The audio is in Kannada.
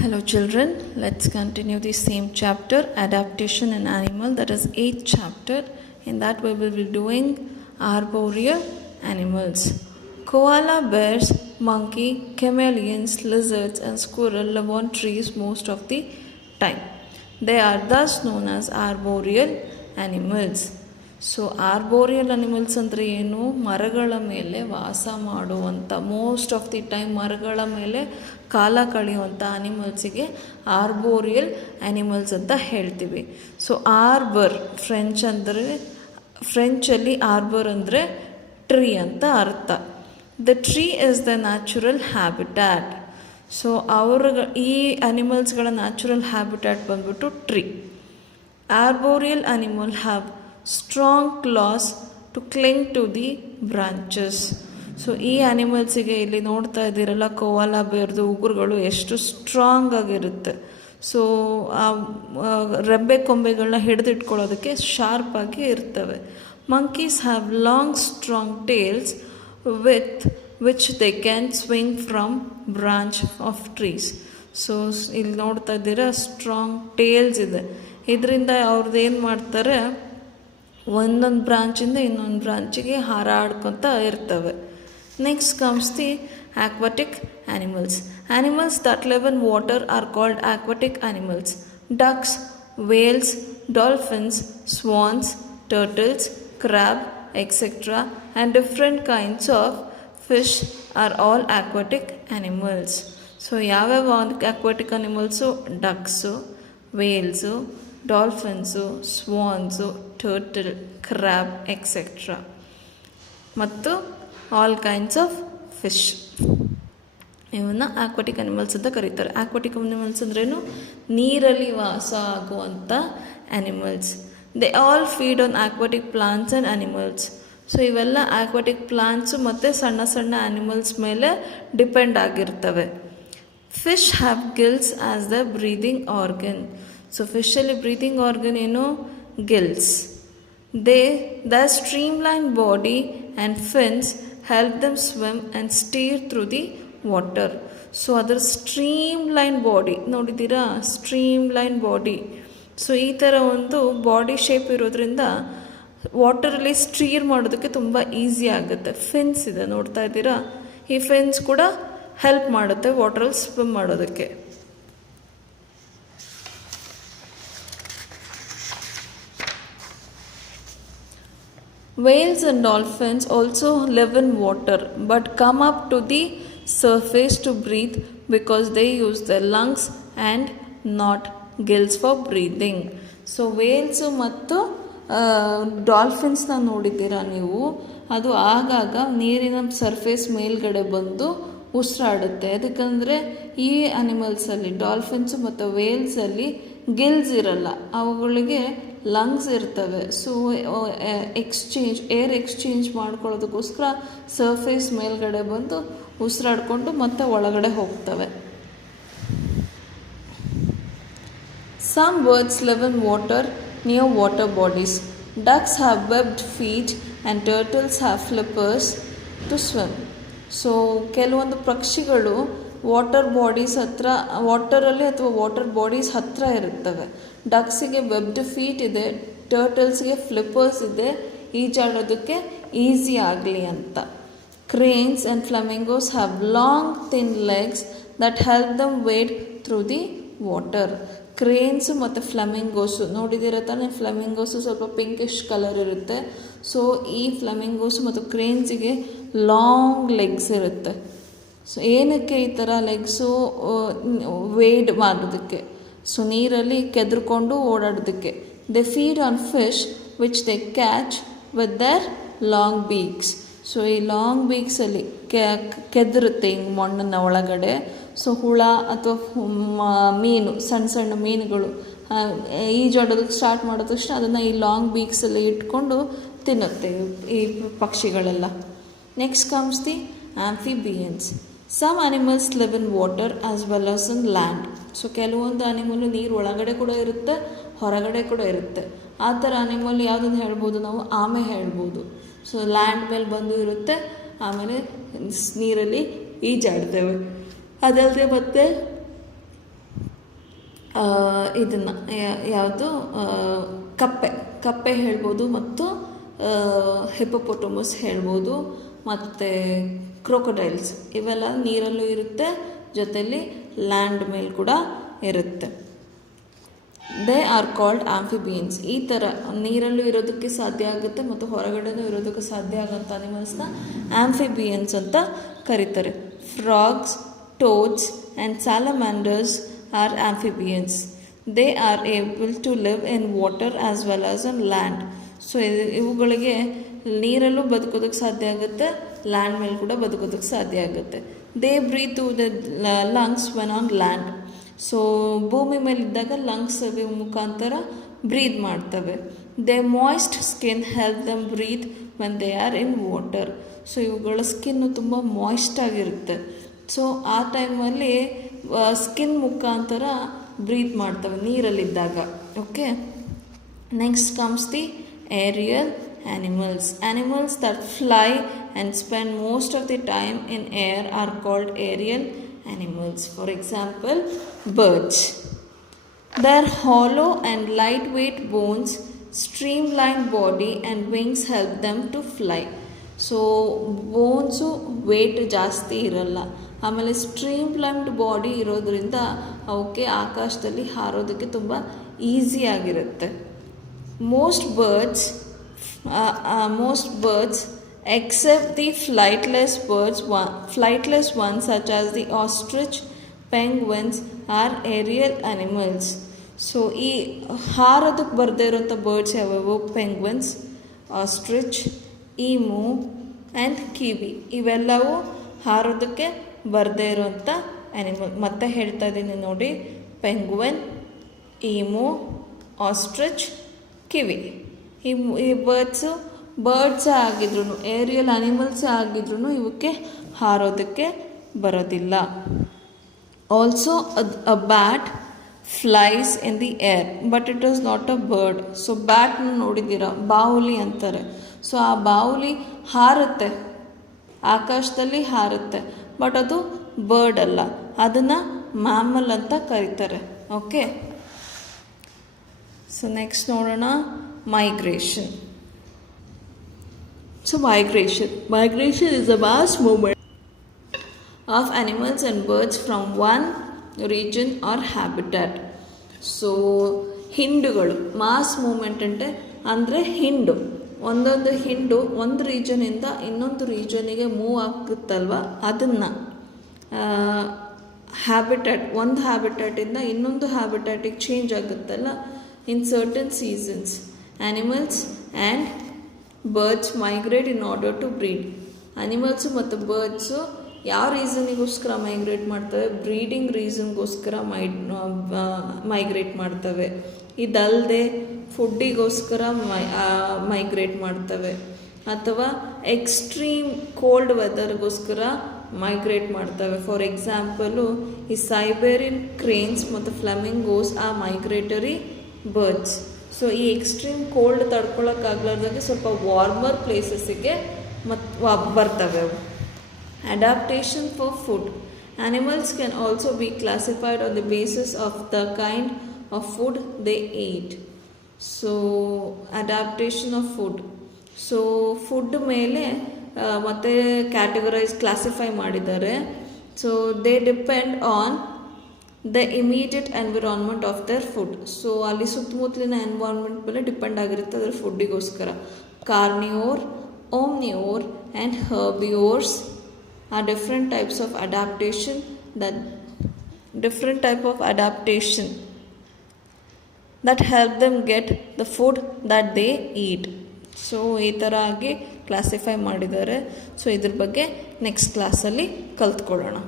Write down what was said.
Hello children, let's continue the same chapter, Adaptation in Animal, that is 8th chapter. In that we will be doing arboreal animals. Koala bears, monkey, chameleons, lizards and squirrel live on trees most of the time. They are thus known as arboreal animals. So arboreal animals ಅಂದರೆ ಏನು, ಮರಗಳ ಮೇಲೆ ವಾಸ ಮಾಡುವಂಥ, ಮೋಸ್ಟ್ ಆಫ್ ದಿ ಟೈಮ್ ಮರಗಳ ಮೇಲೆ ಕಾಲ ಕಳೆಯುವಂಥ ಅನಿಮಲ್ಸಿಗೆ ಆರ್ಬೋರಿಯಲ್ ಅನಿಮಲ್ಸ್ ಅಂತ ಹೇಳ್ತೀವಿ. ಸೊ ಆರ್ಬರ್ ಫ್ರೆಂಚಲ್ಲಿ ಆರ್ಬರ್ ಅಂದರೆ ಟ್ರೀ ಅಂತ ಅರ್ಥ. The tree is the natural habitat. So ಈ ಅನಿಮಲ್ಸ್ಗಳ ನ್ಯಾಚುರಲ್ ಹ್ಯಾಬಿಟ್ಯಾಟ್ ಬಂದ್ಬಿಟ್ಟು tree. Arboreal animal have strong claws to cling to the branches. So ಈ ಅನಿಮಲ್ಸಿಗೆ ಇಲ್ಲಿ ನೋಡ್ತಾ ಇದ್ದೀರಲ್ಲ, ಕೋವಾಲ ಬೇರ್ದು ಉಗುರುಗಳು ಎಷ್ಟು ಸ್ಟ್ರಾಂಗ್ ಆಗಿರುತ್ತೆ. ಸೊ ಆ ರೆಬ್ಬೆ ಕೊಂಬೆಗಳನ್ನ ಹಿಡಿದಿಟ್ಕೊಳ್ಳೋದಕ್ಕೆ ಶಾರ್ಪಾಗಿ ಇರ್ತವೆ. Monkeys have long strong tails which they can swing from branch of trees. So ಇಲ್ಲಿ ನೋಡ್ತಾ ಇದ್ದೀರಾ, ಸ್ಟ್ರಾಂಗ್ ಟೇಲ್ಸ್ ಇದೆ. ಇದರಿಂದ ಅವ್ರದ್ದು ಏನು ಮಾಡ್ತಾರೆ, ಒಂದೊಂದು ಬ್ರಾಂಚಿಂದ ಇನ್ನೊಂದು ಬ್ರಾಂಚಿಗೆ ಹಾರಾಡ್ಕೊತ ಇರ್ತವೆ. Next comes the aquatic animals. Animals that live in water are called aquatic animals. Ducks, whales, dolphins, swans, turtles, crab, etcetera and different kinds of fish are all aquatic animals. So ಯಾವ್ಯಾವ aquatic animals, ducks, whales, dolphins, swans, turtle, crab, etcetera ಮತ್ತು ಆಲ್ ಕೈಂಡ್ಸ್ ಆಫ್ ಫಿಶ್. ಇವನ್ನ ಆಕ್ವಾಟಿಕ್ ಅನಿಮಲ್ಸ್ ಅಂತ ಕರೀತಾರೆ. ಆಕ್ವಾಟಿಕ್ ಅನಿಮಲ್ಸ್ ಅಂದ್ರೇನು, ನೀರಲ್ಲಿ ವಾಸ ಆಗುವಂಥ animals. They all feed on aquatic plants and animals. So ಇವೆಲ್ಲ ಆಕ್ವಾಟಿಕ್ ಪ್ಲಾಂಟ್ಸು ಮತ್ತು ಸಣ್ಣ ಸಣ್ಣ ಆ್ಯನಿಮಲ್ಸ್ ಮೇಲೆ ಡಿಪೆಂಡ್ ಆಗಿರ್ತವೆ. Fish have gills as the breathing organ. So ಫಿಶಲ್ಲಿ ಬ್ರೀದಿಂಗ್ ಆರ್ಗನ್ ಏನು, gills. The streamlined body and fins help them swim and steer through the water. So ಅದರ ಸ್ಟ್ರೀಮ್ಲೈನ್ ಬಾಡಿ ನೋಡಿದ್ದೀರಾ, ಸ್ಟ್ರೀಮ್ಲೈನ್ ಬಾಡಿ. ಸೊ ಈ ಥರ ಒಂದು ಬಾಡಿ ಶೇಪ್ ಇರೋದ್ರಿಂದ ವಾಟರಲ್ಲಿ ಸ್ಟೀರ್ ಮಾಡೋದಕ್ಕೆ ತುಂಬ ಈಸಿ ಆಗುತ್ತೆ. ಫಿನ್ಸ್ ಇದೆ ನೋಡ್ತಾ ಇದ್ದೀರಾ, ಈ ಫಿನ್ಸ್ ಕೂಡ ಹೆಲ್ಪ್ ಮಾಡುತ್ತೆ ವಾಟರಲ್ಲಿ ಸ್ವಿಮ್ ಮಾಡೋದಕ್ಕೆ. Whales and dolphins also live in water but come up to the surface to breathe because they use their lungs and not gills for breathing. So whales ಮತ್ತು ಡಾಲ್ಫಿನ್ಸ್ನ ನೋಡಿದ್ದೀರಾ ನೀವು, ಅದು ಆಗಾಗ ನೀರಿನ ಸರ್ಫೇಸ್ ಮೇಲ್ಗಡೆ ಬಂದು ಉಸಿರಾಡುತ್ತೆ. ಯಾಕಂದರೆ ಈ ಅನಿಮಲ್ಸಲ್ಲಿ, ಡಾಲ್ಫಿನ್ಸು ಮತ್ತು ವೇಲ್ಸಲ್ಲಿ ಗಿಲ್ಸ್ ಇರಲ್ಲ, ಅವುಗಳಿಗೆ ಲಂಗ್ಸ್ ಇರ್ತವೆ. ಸೊ ಏರ್ ಎಕ್ಸ್ಚೇಂಜ್ ಮಾಡ್ಕೊಳ್ಳೋದಕ್ಕೋಸ್ಕರ ಸರ್ಫೇಸ್ ಮೇಲ್ಗಡೆ ಬಂದು ಉಸಿರಾಡ್ಕೊಂಡು ಮತ್ತೆ ಒಳಗಡೆ ಹೋಗ್ತವೆ. Some birds live in water near water bodies. Ducks have webbed feet and turtles have flippers to swim. So ಕೆಲವೊಂದು ಪಕ್ಷಿಗಳು ವಾಟರ್ ಬಾಡೀಸ್ ಹತ್ರ, ವಾಟರಲ್ಲಿ ಅಥವಾ ವಾಟರ್ ಬಾಡೀಸ್ ಹತ್ತಿರ ಇರುತ್ತವೆ. ಡಕ್ಸಿಗೆ ವೆಬ್ಡ್ ಫೀಟ್ ಇದೆ, ಟರ್ಟಲ್ಸ್ಗೆ ಫ್ಲಿಪ್ಪರ್ಸ್ ಇದೆ, ಈಜಾಡೋದಕ್ಕೆ ಈಸಿ ಆಗಲಿ ಅಂತ. Cranes and flamingos have long thin legs that help them wade through the water. Cranes ಮತ್ತು ಫ್ಲಮಿಂಗೋಸು ನೋಡಿದಿರ ತಾನೆ, ಫ್ಲಮಿಂಗೋಸು ಸ್ವಲ್ಪ ಪಿಂಕಿಶ್ ಕಲರ್ ಇರುತ್ತೆ. ಸೊ ಈ ಫ್ಲಮಿಂಗೋಸು ಮತ್ತು ಕ್ರೇನ್ಸಿಗೆ ಲಾಂಗ್ ಲೆಗ್ಸ್ ಇರುತ್ತೆ. ಸೊ ಏನಕ್ಕೆ ಈ ಥರ ಲೆಗ್ಸು, ವೇಡ್ ಮಾಡೋದಕ್ಕೆ, ಸೊ ನೀರಲ್ಲಿ ಕೆದ್ರಕೊಂಡು ಓಡಾಡೋದಕ್ಕೆ. They feed on fish which they catch with their long beaks. So ಈ ಲಾಂಗ್ ಬೀಕ್ಸಲ್ಲಿ ಕೆದರುತ್ತೆ ಹಿಂಗೆ ಮಣ್ಣನ್ನು ಒಳಗಡೆ. ಸೊ ಹುಳ ಅಥವಾ ಮೀನು, ಸಣ್ಣ ಸಣ್ಣ ಮೀನುಗಳು ಈಜಾಡೋದಕ್ಕೆ ಸ್ಟಾರ್ಟ್ ಮಾಡಿದ ತಕ್ಷಣ ಅದನ್ನು ಈ ಲಾಂಗ್ ಬೀಕ್ಸಲ್ಲಿ ಇಟ್ಕೊಂಡು ತಿನ್ನುತ್ತೆ ಈ ಪಕ್ಷಿಗಳೆಲ್ಲ. Next comes the amphibians. Some animals live in water as well as in land. So ಕೆಲವೊಂದು ಅನಿಮಲ್ ನೀರು ಒಳಗಡೆ ಕೂಡ ಇರುತ್ತೆ, ಹೊರಗಡೆ ಕೂಡ ಇರುತ್ತೆ. ಆ ಥರ ಅನಿಮಲ್ ಯಾವುದನ್ನು ಹೇಳ್ಬೋದು ನಾವು, ಆಮೆ ಹೇಳ್ಬೋದು. ಸೊ ಲ್ಯಾಂಡ್ ಮೇಲೆ ಬಂದು ಇರುತ್ತೆ, ಆಮೇಲೆ ನೀರಲ್ಲಿ ಈಜಾಡ್ತೇವೆ. ಅದಲ್ಲದೆ ಮತ್ತೆ ಇದನ್ನು ಯಾವುದು ಕಪ್ಪೆ ಹೇಳ್ಬೋದು, ಮತ್ತು ಹಿಪ್ಪೋಪೊಟಮಸ್ ಹೇಳ್ಬೋದು, ಮತ್ತು ಕ್ರೊಕೊಡೈಲ್ಸ್ ಇವೆಲ್ಲ ನೀರಲ್ಲೂ ಇರುತ್ತೆ, ಜೊತೆಯಲ್ಲಿ ಲ್ಯಾಂಡ್ ಮೇಲೆ ಕೂಡ ಇರುತ್ತೆ. They are called amphibians. ಈ ಥರ ನೀರಲ್ಲೂ ಇರೋದಕ್ಕೆ ಸಾಧ್ಯ ಆಗುತ್ತೆ ಮತ್ತು ಹೊರಗಡೆನೂ ಇರೋದಕ್ಕೆ ಸಾಧ್ಯ ಆಗೋಂಥ ಅನಿಮಲ್ಸ್ನ ಆಂಫಿಬಿಯನ್ಸ್ ಅಂತ ಕರೀತಾರೆ. Frogs, toads and salamanders are amphibians. They are able to live in water as well as on land. So ಇವುಗಳಿಗೆ ನೀರಲ್ಲೂ ಬದುಕೋದಕ್ಕೆ ಸಾಧ್ಯ ಆಗುತ್ತೆ, ಲ್ಯಾಂಡ್ ಮೇಲೆ ಕೂಡ ಬದುಕೋದಕ್ಕೆ ಸಾಧ್ಯ ಆಗುತ್ತೆ. They breathe through the lungs when on land. So ಭೂಮಿ ಮೇಲಿದ್ದಾಗ ಲಂಗ್ಸ್ ಮುಖಾಂತರ ಬ್ರೀತ್ ಮಾಡ್ತವೆ. They moist skin help them breathe when they are in water. So ಇವುಗಳ ಸ್ಕಿನ್ನು ತುಂಬ ಮಾಯ್ಸ್ಟ್ ಆಗಿರುತ್ತೆ. ಸೊ ಆ ಟೈಮಲ್ಲಿ ಸ್ಕಿನ್ ಮುಖಾಂತರ ಬ್ರೀತ್ ಮಾಡ್ತವೆ ನೀರಲ್ಲಿದ್ದಾಗ. Okay, next comes the aerial animals. Animals that fly and spend most of the time in air are called aerial animals. For example, birds. Their hollow and lightweight bones, streamlined body and wings help them to fly. So bones weight ಜಾಸ್ತಿ ಇರಲ್ಲ, ಆಮೇಲೆ ಸ್ಟ್ರೀಮ್ಲೈನ್ಡ್ ಬಾಡಿ ಇರೋದ್ರಿಂದ ಅವಕ್ಕೆ ಆಕಾಶದಲ್ಲಿ ಹಾರೋದಕ್ಕೆ ತುಂಬ ಈಸಿಯಾಗಿರುತ್ತೆ. Most birds except the flightless ones such as the ostrich, penguins are aerial animals. So ಈ ಹಾರೋದಕ್ಕೆ ಬರದೇ ಇರೋಂಥ ಬರ್ಡ್ಸ್ ಯಾವ್ಯಾವು? ಪೆಂಗ್ವಿನ್ಸ್, ಆಸ್ಟ್ರಿಚ್, ಈಮು ಆ್ಯಂಡ್ ಕಿವಿ. ಇವೆಲ್ಲವೂ ಹಾರೋದಕ್ಕೆ ಬರದೇ ಇರೋಂಥ ಆ್ಯನಿಮಲ್. ಮತ್ತೆ ಹೇಳ್ತಾ ಇದ್ದೀನಿ ನೋಡಿ, ಪೆಂಗ್ವಿನ್, ಈಮು, ಆಸ್ಟ್ರಿಚ್, ಕಿವಿ. ಈ ಬರ್ಡ್ಸ್ ಆಗಿದ್ರು, ಏರಿಯಲ್ ಅನಿಮಲ್ಸ್ ಆಗಿದ್ರು ಇವಕ್ಕೆ ಹಾರೋದಕ್ಕೆ ಬರೋದಿಲ್ಲ. Also a bat flies in the air but it is not a bird. So ಬ್ಯಾಟ್ನ ನೋಡಿದ್ದೀರ, ಬಾವುಲಿ ಅಂತಾರೆ. ಸೊ ಆ ಬಾವುಲಿ ಹಾರುತ್ತೆ, ಆಕಾಶದಲ್ಲಿ ಹಾರುತ್ತೆ, ಬಟ್ ಅದು ಬರ್ಡ್ ಅಲ್ಲ, ಅದನ್ನು ಮ್ಯಾಮಲ್ ಅಂತ ಕರೀತಾರೆ. ಓಕೆ, ಸೊ ನೆಕ್ಸ್ಟ್ ನೋಡೋಣ migration. So migration is a mass movement of animals and birds from one region or habitat. So ಹಿಂಡುಗಳು, ಮಾಸ್ ಮೂಮೆಂಟ್ ಅಂದರೆ ಹಿಂಡು, ಒಂದೊಂದು ಹಿಂಡು ಒಂದು ರೀಜನಿಂದ ಇನ್ನೊಂದು ರೀಜನಿಗೆ ಮೂವ್ ಆಗುತ್ತಲ್ವ, ಅದನ್ನು ಹ್ಯಾಬಿಟ್ಯಾಟ್, ಒಂದು ಹ್ಯಾಬಿಟ್ಯಾಟಿಂದ ಇನ್ನೊಂದು ಹ್ಯಾಬಿಟ್ಯಾಟಿಗೆ ಚೇಂಜ್ ಆಗುತ್ತಲ್ಲ in certain seasons. Animals and birds migrate in order to breed. Animals ಮತ್ತು ಬರ್ಡ್ಸು ಯಾವ ರೀಸನಿಗೋಸ್ಕರ ಮೈಗ್ರೇಟ್ ಮಾಡ್ತವೆ? ಬ್ರೀಡಿಂಗ್ ರೀಸನ್ಗೋಸ್ಕರ ಮೈಗ್ರೇಟ್ ಮಾಡ್ತವೆ. ಇದಲ್ಲದೆ ಫುಡ್ಡಿಗೋಸ್ಕರ ಮೈಗ್ರೇಟ್ ಮಾಡ್ತವೆ, ಅಥವಾ ಎಕ್ಸ್ಟ್ರೀಮ್ ಕೋಲ್ಡ್ ವೆದರ್ಗೋಸ್ಕರ ಮೈಗ್ರೇಟ್ ಮಾಡ್ತವೆ. ಫಾರ್ ಎಕ್ಸಾಂಪಲು ಈ ಸೈಬೇರಿಯನ್ ಕ್ರೇನ್ಸ್ ಮತ್ತು ಫ್ಲೆಮಿಂಗೋಸ್ ಆ ಮೈಗ್ರೇಟರಿ ಬರ್ಡ್ಸ್. ಸೊ ಈ ಎಕ್ಸ್ಟ್ರೀಮ್ ಕೋಲ್ಡ್ ತಡ್ಕೊಳಕ್ಕಾಗ್ಲಾರ್ದಾಗೆ ಸ್ವಲ್ಪ ವಾರ್ಮರ್ ಪ್ಲೇಸಸ್ಸಿಗೆ ಬರ್ತವೆ ಅವು. Adaptation for food. Animals can also be classified on the basis of the kind of food they eat. So adaptation of food. So food ಮೇಲೆ ಮತ್ತೆ ಕ್ಲಾಸಿಫೈ ಮಾಡಿದ್ದಾರೆ. So they depend on the immediate environment of there food. So ಅಲ್ಲಿ ಸುತ್ತಮುತ್ತಲಿನ ಎನ್ವಿರಾನ್ಮೆಂಟ್ ಮೇಲೆ ಡಿಪೆಂಡ್ ಆಗಿರುತ್ತೆ ಅದರ ಫುಡ್ಡಿಗೋಸ್ಕರ. ಕಾರ್ನಿಯೋರ್, ಓಮ್ನಿಯೋರ್ and ಹರ್ಬಿಯೋರ್ಸ್ are different types of adaptation that help them get the food that they eat. So ಈ ಥರ ಆಗಿ ಕ್ಲಾಸಿಫೈ ಮಾಡಿದ್ದಾರೆ. ಸೊ ಇದ್ರ ಬಗ್ಗೆ ನೆಕ್ಸ್ಟ್ ಕ್ಲಾಸಲ್ಲಿ ಕಲ್ತ್ಕೊಳ್ಳೋಣ.